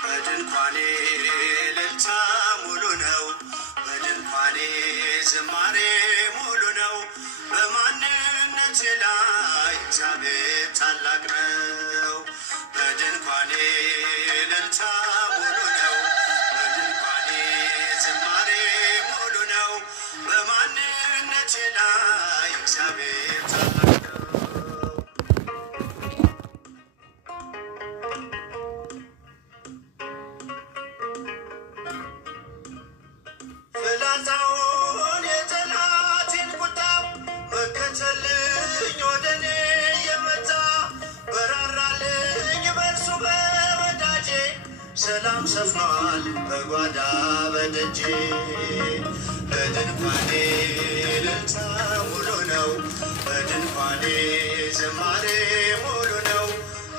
በድንኳኔ እልልታ ሙሉ ነው፣ በድንኳኔ ዝማሬ ሙሉ ነው። በማንነቴ ላይ እግዚአብሔር ታላቅ ነው። በድንኳኔ እልልታ ሙሉ ነው፣ በድንኳኔ ዝማሬ ሙሉ ነው። በማንነቴ ላይ እግዚአብሔር ታላቅ ነው። ፍላጻውን የጠላቴን ቁጣ መከተልኝ ወደኔ የመጣ በራራልኝ በእርሱ በወዳጄ ሰላም ሰፍኗል በጓዳ በደጄ። በድንኳኔ እልልታ ሙሉ ነው፣ በድንኳኔ ዝማሬ ሙሉ ነው።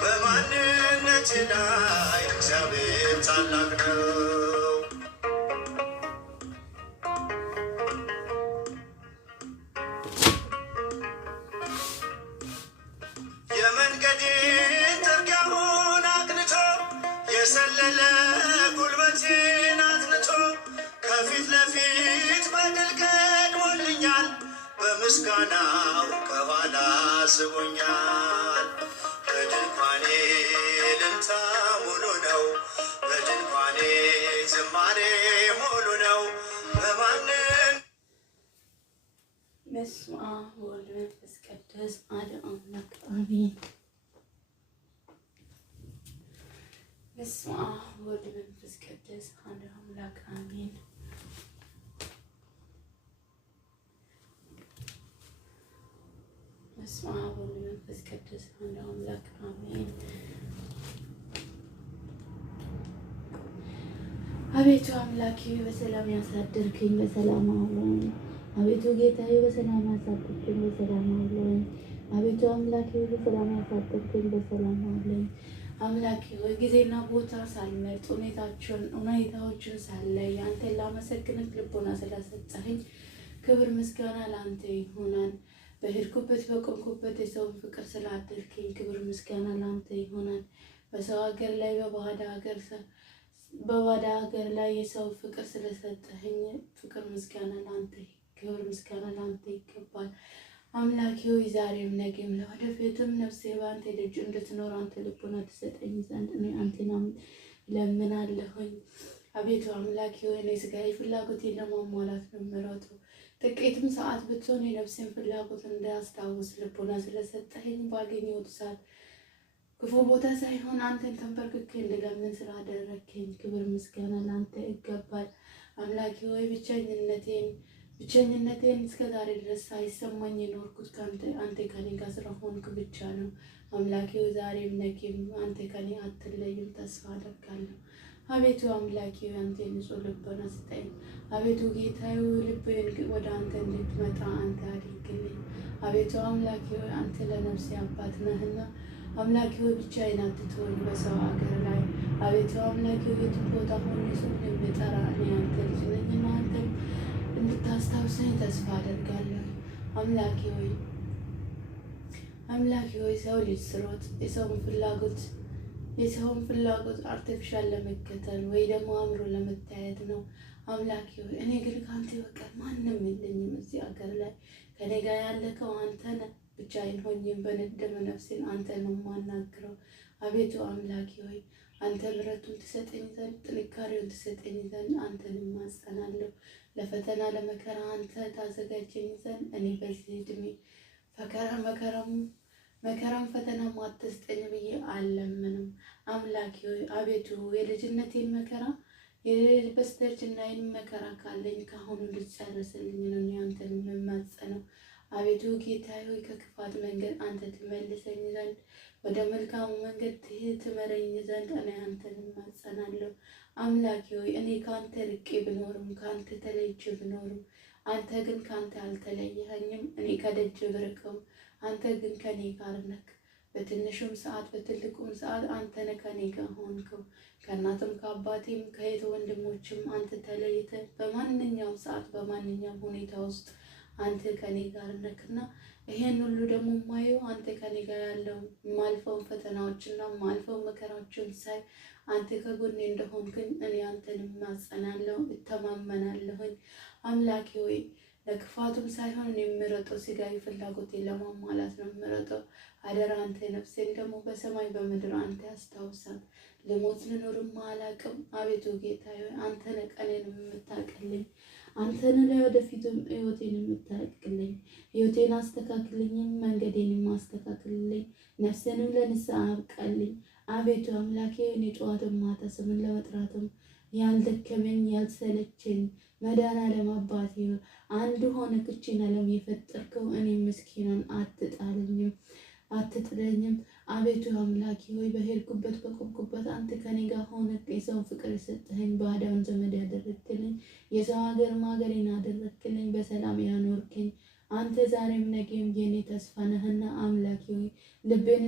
በማንነቴ ላይ እግዚአብሔር ታላቅ ነው። የመንገዴን ጥርጊያውን አቅንቶ የሰለለ ጉልበቴን አጽንቶ ከፊት ለፊት በድል ቀድሞልኛል። በምስጋናው ከኋላ ስቦኛል። በድንኳኔ እልልታ ሙሉ ነው፣ በድንኳኔ ዝማሬ ሙሉ ነው። በማንን በስመ አብ ወወልድ ወመንፈስ ቅዱስ አሐዱ አምላክ አሜን። በስመ አብ ወወልድ ወመንፈስ ቅዱስ አሐዱ አምላክ አሜን። በስመ አብ ወወልድ ወመንፈስ ቅዱስ አሐዱ አምላክ አሜን። አቤቱ አምላኬ በሰላም ያሳደርከኝ በሰላም አውለኝ። አቤቱ ጌታዬ በሰላም ያሳደርከኝ በሰላም አውለኝ። አቤቱ አምላኬ በሰላም ያሳደርከኝ በሰላም አውለኝ። አምላኬ ሆይ ጊዜና ቦታ ሳልመርጥ ሁኔታዎችን ሳለይ አንተን ላመሰግንህ ልቦና ስለሰጠኸኝ ክብር ምስጋና ለአንተ ይሆናል። በሄድኩበት በቆምኩበት የሰውን ፍቅር ስላደረከኝ ክብር ምስጋና ለአንተ ይሆናል። በሰው ሀገር ላይ በባዳ ሀገር ላይ የሰው ፍቅር ስለሰጠኸኝ ፍቅር ምስጋና ለአንተ ክብር ምስጋና ለአንተ ይገባል። አምላኬ ሆይ ዛሬም ነገም ለወደፊትም ነፍሴ በአንተ ደጅ እንድትኖር አንተ ልቦና ትሰጠኝ ዘንድ እኔ አንተን እለምናለሁኝ። አቤቱ አምላኬ ሆይ እኔ ሥጋዬ ፍላጎቴን ለማሟላት ነው የምሮጠው። ጥቂትም ሰዓት ብትሆን የነፍሴን ፍላጎት እንዳያስታውስ ልቦና ስለሰጠኸኝ ባገኘሁት ሰዓት ክፉ ቦታ ሳይሆን አንተን ተንበርክኬ እንድለምን ስላደረግከኝ ክብር ምስጋና ለአንተ ይገባል። አምላኬ ሆይ ብቸኝነቴን እስከ ዛሬ ድረስ ሳይሰማኝ የኖርኩት አንተ ከኔ ጋር ስለሆንክ ብቻ ነው። አምላኬ ሆይ ዛሬም ነገም አንተ ከኔ አትለይም ተስፋ አደርጋለሁ። አቤቱ አምላኬ ሆይ አንተ ንጹሕ ልቦና ስጠኝ። አቤቱ ጌታዬ ልቤን ወደ አንተ እንድትመጣ አንተ አድርግልኝ። አቤቱ አምላኬ ሆይ አንተ ለነፍሴ አባት ነህና አምላኬ ሆይ ብቻዬን አትተወኝ በሰው ሀገር ላይ። አቤቱ አምላኬ ሆይ የትም ቦታ ሆኜ ስምህን የምጠራ እኔ አንተ ልጅ ነኝና አንተን እንድታስታውሰኝ ተስፋ አደርጋለሁ። አምላኬ ሆይ ሰው ልጅ ስሮጥ የሰውን ፍላጎት አርቲፊሻል ለመከተል ወይ ደግሞ አእምሮ ለመታየት ነው። አምላኬ ሆይ እኔ ግን ከአንተ በቀር ማንም የለኝም እዚህ ሀገር ላይ። ከኔ ጋር ያለከው አንተ ነህ። ብቻዬን ሆኜም በነደመ ነፍሴን አንተ ነው የማናግረው። አቤቱ አምላኬ ሆይ አንተ ምሕረቱን ትሰጠኝ ዘንድ ጥንካሬውን ትሰጠኝ ዘንድ አንተን እማጸናለሁ። ለፈተና ለመከራ አንተ ታዘጋጀኝ ዘንድ እኔ በዚህ ዕድሜ መከራም ፈተናም አትስጠኝ ብዬ አልለምንም። አምላኬ ሆይ አቤቱ የልጅነቴን መከራ በስተርጅናዬን መከራ ካለኝ ከአሁኑ እንድትጨርስልኝ ነው እኔ አንተን የምማጸነው። አቤቱ ጌታዬ ሆይ ከክፋት መንገድ አንተ ትመልሰኝ ዘንድ ወደ መልካሙ መንገድ ትመረኝ ዘንድ እኔ አንተን እማጸናለሁ። አምላኬ ሆይ እኔ ከአንተ ርቄ ብኖርም ከአንተ ተለይቼ ብኖርም አንተ ግን ከአንተ አልተለየኸኝም። እኔ ከደጅ ብርቅም አንተ ግን ከኔ ጋር ነህ። በትንሹም ሰዓት በትልቁም ሰዓት አንተ ነህ ከኔ ጋር ሆንከው። ከእናትም ከአባቴም ከእህት ወንድሞችም አንተ ተለይተህ በማንኛውም ሰዓት በማንኛውም ሁኔታ ውስጥ አንተ ከኔ ጋር ነክና ይሄን ሁሉ ደግሞ ማየው አንተ ከኔ ጋር ያለው ማልፈው ፈተናዎችና ማልፈው መከራዎችን ሳይ አንተ ከጎኔ እንደሆንክኝ እኔ አንተን ማጸናለሁ እተማመናለሁ። አምላኬ ሆይ ለክፋቱም ሳይሆን የምረጠው ስጋዊ ፍላጎቴን ለማሟላት ነው የምረጠው። አደራ አንተ ነፍሴን ደግሞ በሰማይ በምድር አንተ ያስታውሳት። ልሞት ልኖርም አላቅም። አቤቱ ጌታዬ አንተ ነህ ቀኔን የምታውቅልኝ፣ አንተ ነህ ለወደፊቱም ህይወቴን የምታውቅልኝ። ህይወቴን አስተካክልኝ፣ መንገዴንም አስተካክልልኝ፣ ነፍሴንም ለንስሐ አብቃልኝ። አቤቱ አምላኬ እኔ ጠዋትም ማታ ስምን ለመጥራትም ያልደከመኝ ያልሰለቸኝ መድኃኔዓለም አባቴ አንድ ሆነ ክችን ዓለም የፈጠርከው እኔ ምስኪናን አትጣልኝም አትጥለኝም። አቤቱ አምላኬ ሆይ በሄድኩበት በቆምኩበት አንተ ከኔ ጋር ሆነ የሰው ፍቅር የሰጠኸኝ ባዳውን ዘመድ ያደረግክልኝ የሰው ሀገር ማገሬን አደረግክልኝ በሰላም ያኖርክኝ አንተ ዛሬም ነገም የኔ ተስፋ ነህና አምላኬ ሆይ ልቤን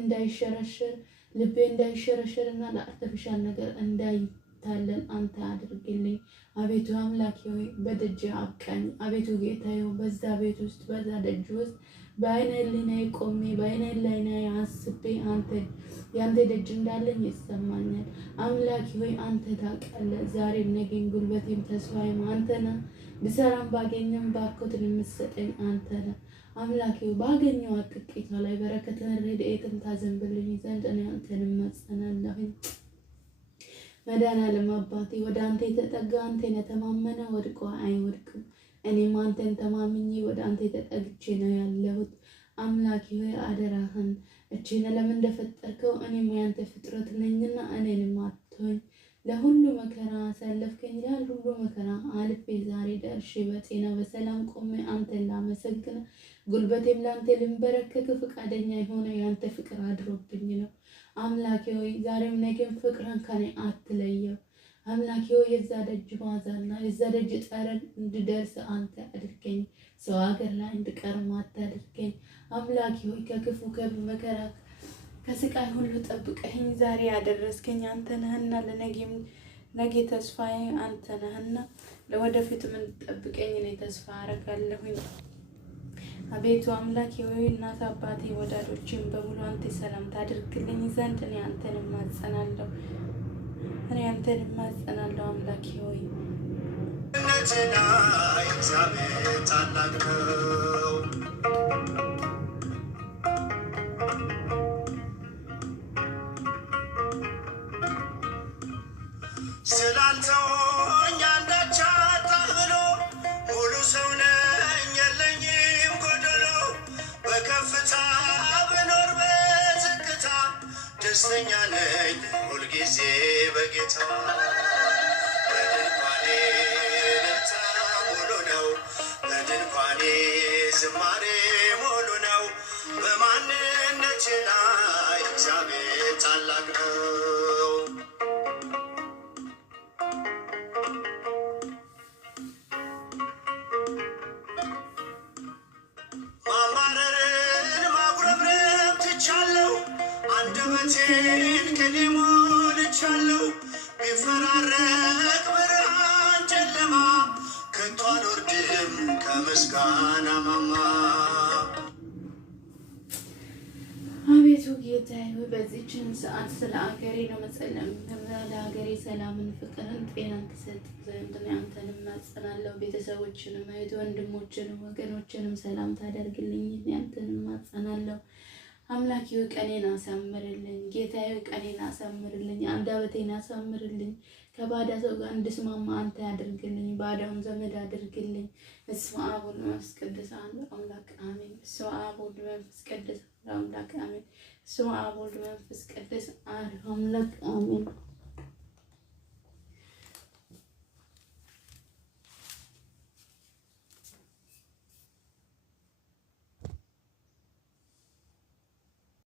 እንዳይሸረሸርና ለአርተፊሻል ነገር እንዳይታለል አንተ አድርግልኝ። አቤቱ አምላኬ ሆይ በደጅ አብቃኝ። አቤቱ ጌታዬ በዛ ቤት ውስጥ በዛ ደጅ ውስጥ በአይነ ህሊናዬ ቆሜ በአይነ ህሊናዬ አስቤ አንተ ያንተ ደጅ እንዳለኝ ይሰማኛል። አምላኬ ሆይ አንተ ታውቃለህ። ዛሬም ነገም ጉልበቴም ተስፋዬም አንተ ነህ። ብሰራም ባገኘም ባርኮትን የምትሰጠኝ አንተ ነህ። አምላኬ ሆይ ባገኘኋት ጥቂቷ ላይ በረከትን ረድኤትን ታዘንብልኝ ዘንድ እኔ አንተን እማጸናለሁ። መድኃኔዓለም አባቴ ወደ አንተ የተጠጋ አንተን የተማመነ ወድቆ አይወድቅም። እኔም አንተን ተማምኜ ወደ አንተ ተጠግቼ ነው ያለሁት። አምላኬ ሆይ አደራህን እቺን ለምን እንደፈጠርከው እኔም ያንተ ፍጥረት ነኝና እኔንም አትተወኝ። ለሁሉ መከራ አሳለፍከኝ። ለሁሉ መከራ አልፌ ዛሬ ደርሼ በጤና በሰላም ቆሜ አንተን ላመሰግን ጉልበቴም ላንተ ልንበረከክ ፈቃደኛ የሆነ ያንተ ፍቅር አድሮብኝ ነው። አምላኬ ሆይ ዛሬም ነገም ፍቅርን ከኔ አትለየው። አምላኬ ሆይ የዛ ደጅ ማዛና የዛ ደጅ ጠረን እንድደርስ አንተ አድርገኝ። ሰው ሀገር ላይ እንድቀርም አታድርገኝ። አምላኬ ሆይ ከክፉ ከመከራ ከስቃይ ሁሉ ጠብቀኝ። ዛሬ ያደረስከኝ አንተ ነህና ነገ ተስፋዬ አንተ ነህና ለወደፊትም እንድጠብቀኝ እኔ ተስፋ አደርጋለሁኝ። አቤቱ አምላኬ ሆይ እናት አባቴ ወዳጆችን በሙሉ አንተ ሰላም ታድርግልኝ ዘንድ እኔ አንተን እማጸናለሁ። አምላኬ ሆይ ነትና እግዚአብሔር ታላቅ ነው። ስላልተወኝ አንዳች አጣሁ ብሎ ሙሉ ሰው ነኝ የለኝም ጎደሎ። በከፍታ ብኖር በዝቅታ ደስተኛ ነኝ ሁልጊዜ በጌታ። በድንኳኔ እልልታ ሙሉ ነው፣ በድንኳኔ ዝማሬ ሙሉ ነው። በማንነቴ ላይ እግዚአብሔር ታላቅ ነው። አንደበቴን ቅኔ ሞልቻለሁ። ቢፈራረቅ ብርሃን ጨለማ ከቶ አልወርድም ከምስጋና ማማ። አቤቱ ጌታዬ ሆይ በዚህችን ሰዓት ስለ አገሬ ነው መጸለም። ለሀገሬ ሰላምን፣ ፍቅርን፣ ጤናን ትሰጥ ዘንድ እኔ አንተን እማጸናለሁ። ቤተሰቦችንም እህት ወንድሞችንም ወገኖችንም ሰላም ታደርግልኝ እኔ አንተን እማጸናለሁ። አምላኬ ሆይ ቀኔን አሳምርልኝ። ጌታዬ ሆይ ቀኔን አሳምርልኝ። አንደበቴን አሳምርልኝ። ከባዳ ሰው ጋር እንድስማማ አንተ ያድርግልኝ። ባዳውን ዘመድ አድርግልኝ። በስመ አብ ወወልድ ወመንፈስ ቅዱስ አንድ አምላክ አሜን። በስመ አብ ወወልድ ወመንፈስ ቅዱስ አንድ አምላክ አሜን። በስመ አብ ወወልድ ወመንፈስ ቅዱስ አንድ አምላክ አሜን።